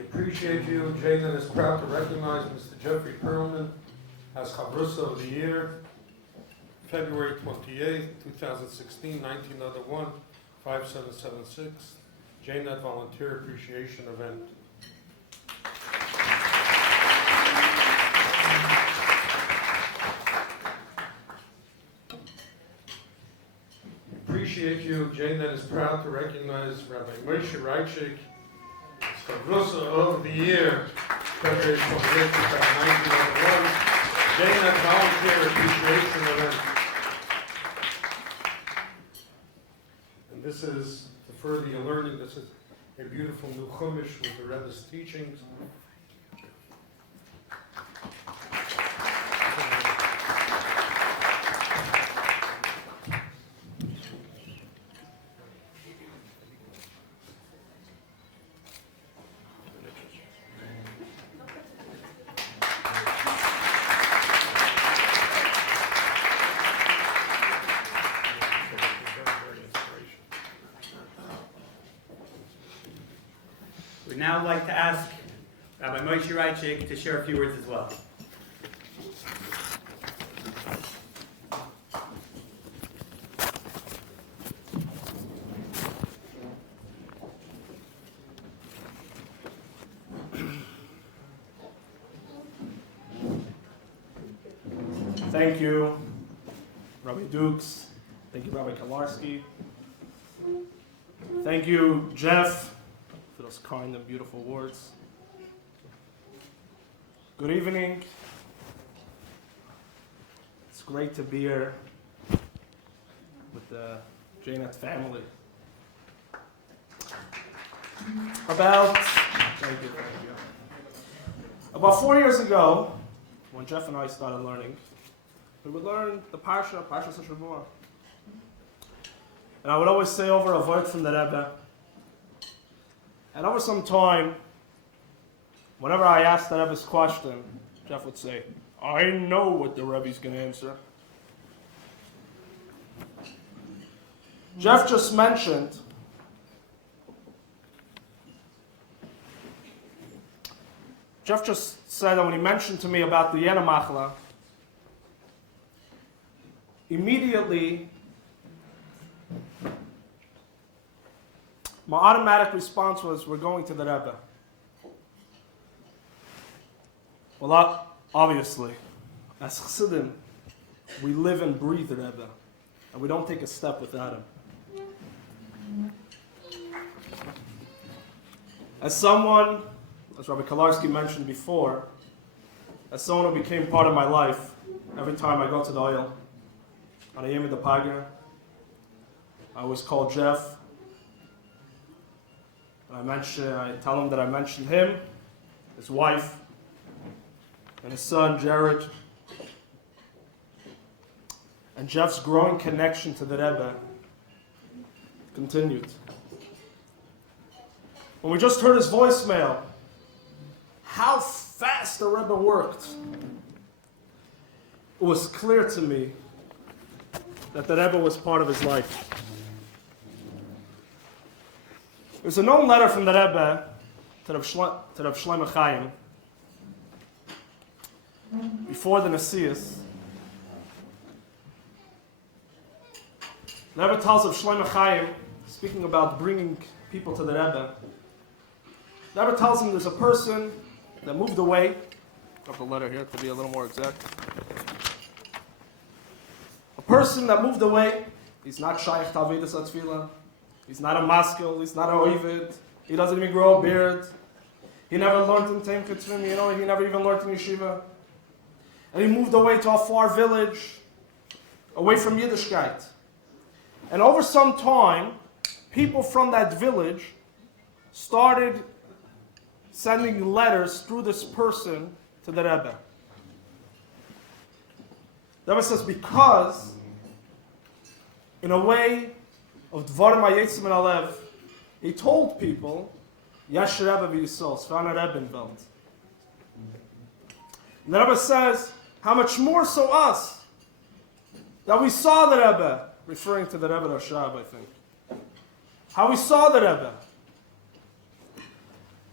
We appreciate you. jnet is proud to recognize Mr. Jeffrey Perlman as Chavrusa of the Year, February 28, 2016, 1901, 5776, jnet Volunteer Appreciation Event. Appreciate you. jnet is proud to recognize Rabbi Moshe Reichik as Chavrusa of the Year, February 28, 1901, jnet Volunteer Appreciation Event. And this is, to further your learning, this is a beautiful new chumash with the Rebbe's teachings. We'd now like to ask Rabbi Moshe Reichik to share a few words as well. Thank you, Rabbi Dukes. Thank you, Rabbi Kolarski. Thank you, Jeff, for those kind and beautiful words. Good evening. It's great to be here with the jnet family. About 4 years ago, when Jeff and I started learning, we would learn the Parsha Shavua. And I would always say over a word from the Rebbe. And over some time, whenever I asked the Rebbe's question, Jeff would say, I know what the Rebbe's going to answer. Jeff just mentioned said that when he mentioned to me about the Yena Machla, immediately my automatic response was, we're going to the Rebbe. Well, obviously, as Chassidim, we live and breathe the Rebbe, and we don't take a step without him. As someone, as Rabbi Kolarski mentioned before, as someone who became part of my life, every time I go to the oil, on a Yom Paga, I always call Jeff. I tell him that I mentioned him, his wife, and his son, Jared. And Jeff's growing connection to the Rebbe continued. When we just heard his voicemail, how fast the Rebbe worked, it was clear to me that the Rebbe was part of his life. There's a known letter from the Rebbe to Rav Shlomo Chaim before the Nesius. The Rebbe tells of Shlomo Chaim, speaking about bringing people to the Rebbe. The Rebbe tells him there's a person that moved away. I have the letter here to be a little more exact. A person that moved away, he's not shaykh Tavidas Atfila. He's not a maskil, he's not a oivid, he doesn't even grow a beard. He never learned in Teim Chitzvim, he never even learned in yeshiva. And he moved away to a far village, away from Yiddishkeit. And over some time, people from that village started sending letters through this person to the Rebbe. The Rebbe says, because, in a way of Dvarim HaYetzim and Alev, he told people, Yesh Rebbe v'Yisol, Svana Rebbenveld. And the Rebbe says, how much more so us, that we saw the Rebbe, referring to the Rebbe Rashab, I think. How we saw the Rebbe.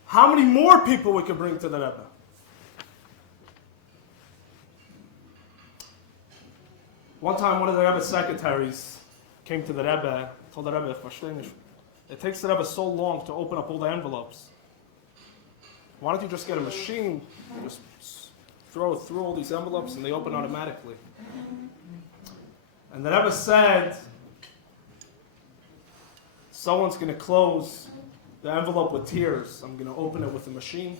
how many more people we could bring to the Rebbe. One time, one of the Rebbe's secretaries came to the Rebbe, told the Rebbe, it takes the Rebbe so long to open up all the envelopes. Why don't you just get a machine, just throw it through all these envelopes and they open automatically. And the Rebbe said, someone's going to close the envelope with tears. I'm going to open it with a machine.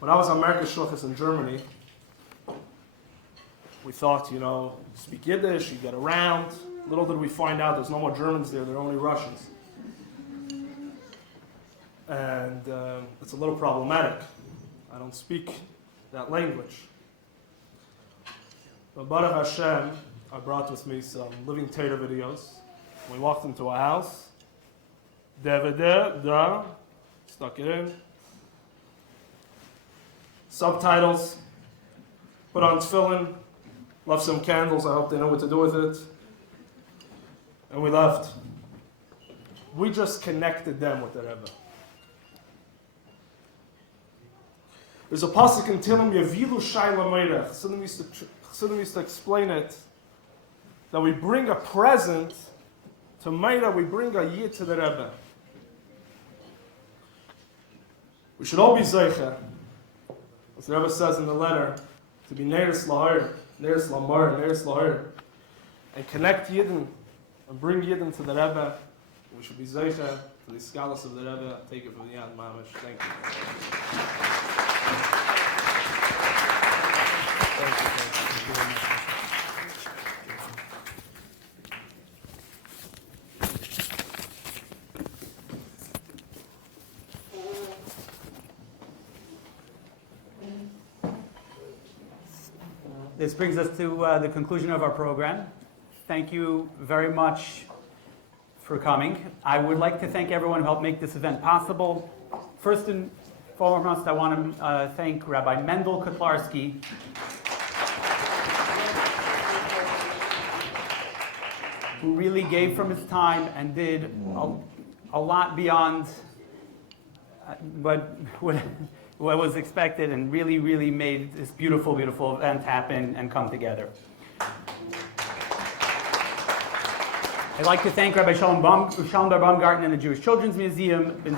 When I was on Merkez Shluchos in Germany, we thought, speak Yiddish, you get around. Little did we find out there's no more Germans there, there are only Russians. And it's a little problematic. I don't speak that language. But Baruch Hashem, I brought with me some Living Torah videos. We walked into a house. DVD, stuck it in. Subtitles, put on tefillin, left some candles, I hope they know what to do with it. And we left. We just connected them with the Rebbe. There's a pasuk in Tehillim, Yavilu Shayla Meirech. Chassidim used to explain it, that we bring a present to Meirech, we bring a yid to the Rebbe. We should all be zeicha, as the Rebbe says in the letter, to be Neiris Lahir, Neiris Lamar, Neiris Lahir, and connect Yidden and bring Yidden to the Rebbe. We should be zeicha to the scholars of the Rebbe. Take it from the Yad Mamash. Thank you. Thank you very much. This brings us to the conclusion of our program. Thank you very much for coming. I would like to thank everyone who helped make this event possible. First and foremost, I want to thank Rabbi Mendel Kotlarski, who really gave from his time and did a lot beyond what was expected, and really made this beautiful event happen and come together. I'd like to thank Rabbi Shalom Bar Baumgarten and the Jewish Children's Museum, Ben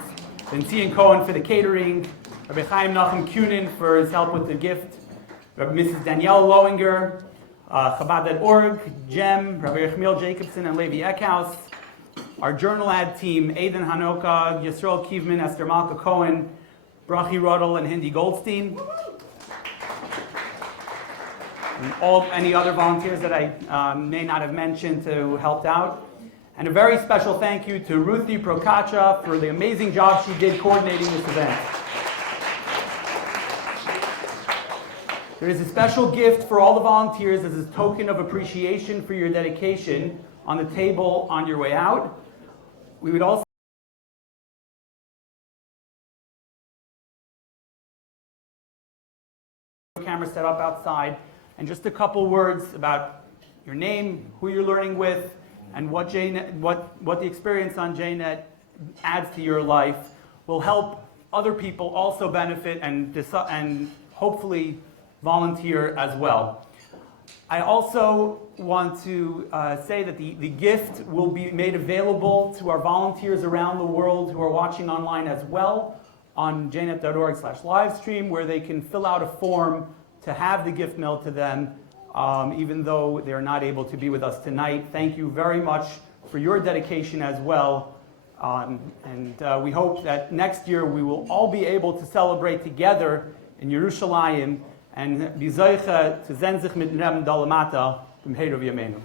Zion Cohen for the catering, Rabbi Chaim Nachum Kunin for his help with the gift, Rabbi Mrs. Danielle Lowinger, Chabad.org, Jem, Rabbi Yechmiel Jacobson and Levi Eckhouse, our journal ad team, Aidan Hanoka, Yisrael Kievman, Esther Malka Cohen, Brachi Rodel and Hindi Goldstein, and any other volunteers that I may not have mentioned who helped out. And a very special thank you to Ruthie Prokacha for the amazing job she did coordinating this event. There is a special gift for all the volunteers as a token of appreciation for your dedication on the table on your way out. We would also camera set up outside, and just a couple words about your name, who you're learning with, and what the experience on jnet adds to your life will help other people also benefit and hopefully volunteer as well. I also want to say that the gift will be made available to our volunteers around the world who are watching online as well on jnet.org/livestream, where they can fill out a form to have the gift mailed to them, even though they're not able to be with us tonight. Thank you very much for your dedication as well. And we hope that next year we will all be able to celebrate together in Yerushalayim and be zeicha to zen sich mit Rem dalamata b'mheirav yameinu.